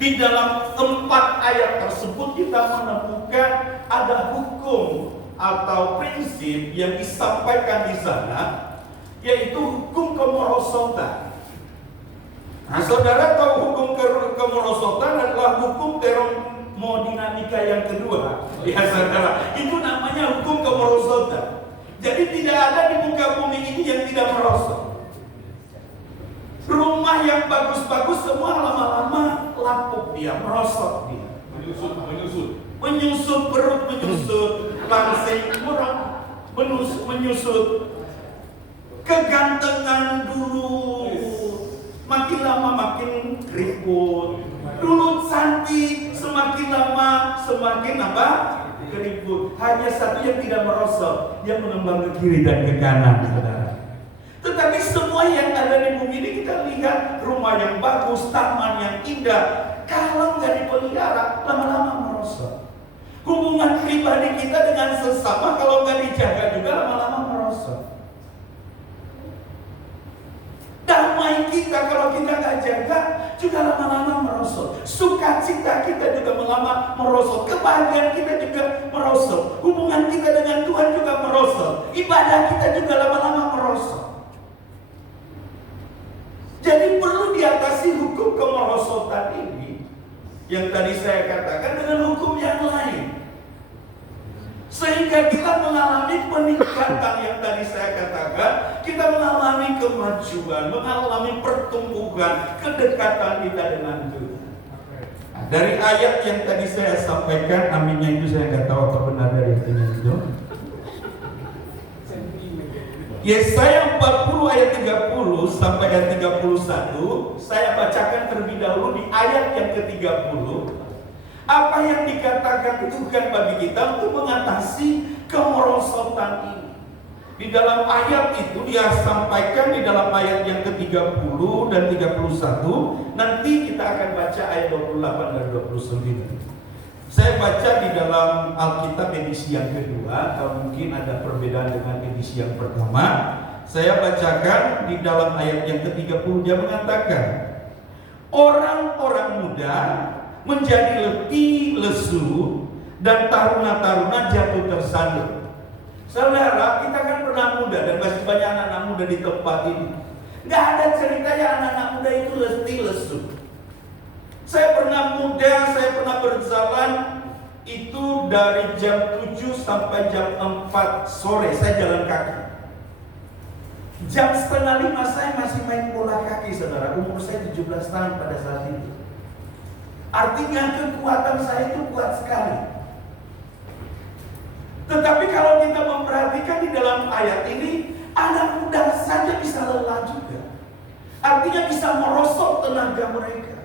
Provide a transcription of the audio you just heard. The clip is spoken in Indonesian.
Di dalam 4 ayat tersebut kita menemukan ada hukum atau prinsip yang disampaikan di sana, yaitu hukum kemerosotan. Nah, saudara tahu hukum kemerosotan adalah hukum termodinamika yang kedua. Ya saudara, itu namanya hukum kemerosotan. Jadi tidak ada di muka bumi ini yang tidak merosot. Rumah yang bagus-bagus semua lama-lama lapuk dia, merosot dia. Menyusut perut, menyusut langsing, menyusut. Kegantengan dulu makin lama makin keriput. Dulu cantik, semakin lama semakin apa? Keriput. Hanya satu yang tidak merosot, yang mengembang ke kiri dan ke kanan, saudara. Tetapi semua yang ada di bumi ini kita lihat rumah yang bagus, taman yang indah, kalau nggak dipelihara lama-lama merosot. Hubungan pribadi kita dengan sesama kalau nggak dijaga juga lama-lama merosot. Damai kita kalau kita nggak jaga juga lama-lama merosot. Sukacita kita juga lama-lama merosot. Kebahagiaan kita juga merosot. Hubungan kita dengan Tuhan juga merosot. Ibadah kita juga lama-lama merosot. Jadi perlu diatasi hukum kemerosotan ini yang tadi saya katakan dengan hukum yang lain, sehingga kita mengalami peningkatan yang tadi saya katakan. Kita mengalami kemajuan, mengalami pertumbuhan, kedekatan kita dengan Tuhan. Nah, dari ayat yang tadi saya sampaikan, aminnya itu saya nggak tahu apa benar dari itu. Yesaya 40 ayat 30 sampai ayat 31, saya bacakan terlebih dahulu di ayat yang ke-30. Apa yang dikatakan Tuhan bagi kita untuk mengatasi kemerosotan ini. Di dalam ayat itu dia sampaikan di dalam ayat yang ke-30 dan 31. Nanti kita akan baca ayat 28 dan 29. Saya baca di dalam Alkitab edisi yang kedua, atau mungkin ada perbedaan dengan edisi yang pertama. Saya bacakan di dalam ayat yang ke-30, dia mengatakan, orang-orang muda menjadi letih lesu dan taruna-taruna jatuh tersandung. Saudara, kita kan pernah muda dan masih banyak anak-anak muda di tempat ini. Nggak ada ceritanya anak-anak muda itu letih lesu. Saya pernah muda, saya pernah berjalan itu dari jam 7 sampai jam 4 sore, saya jalan kaki. Jam 4:30 saya masih main bola kaki, saudara. Umur saya 17 tahun pada saat itu. Artinya kekuatan saya itu kuat sekali. Tetapi kalau kita memperhatikan di dalam ayat ini, anak muda saja bisa lelah juga. Artinya bisa merosot tenaga mereka.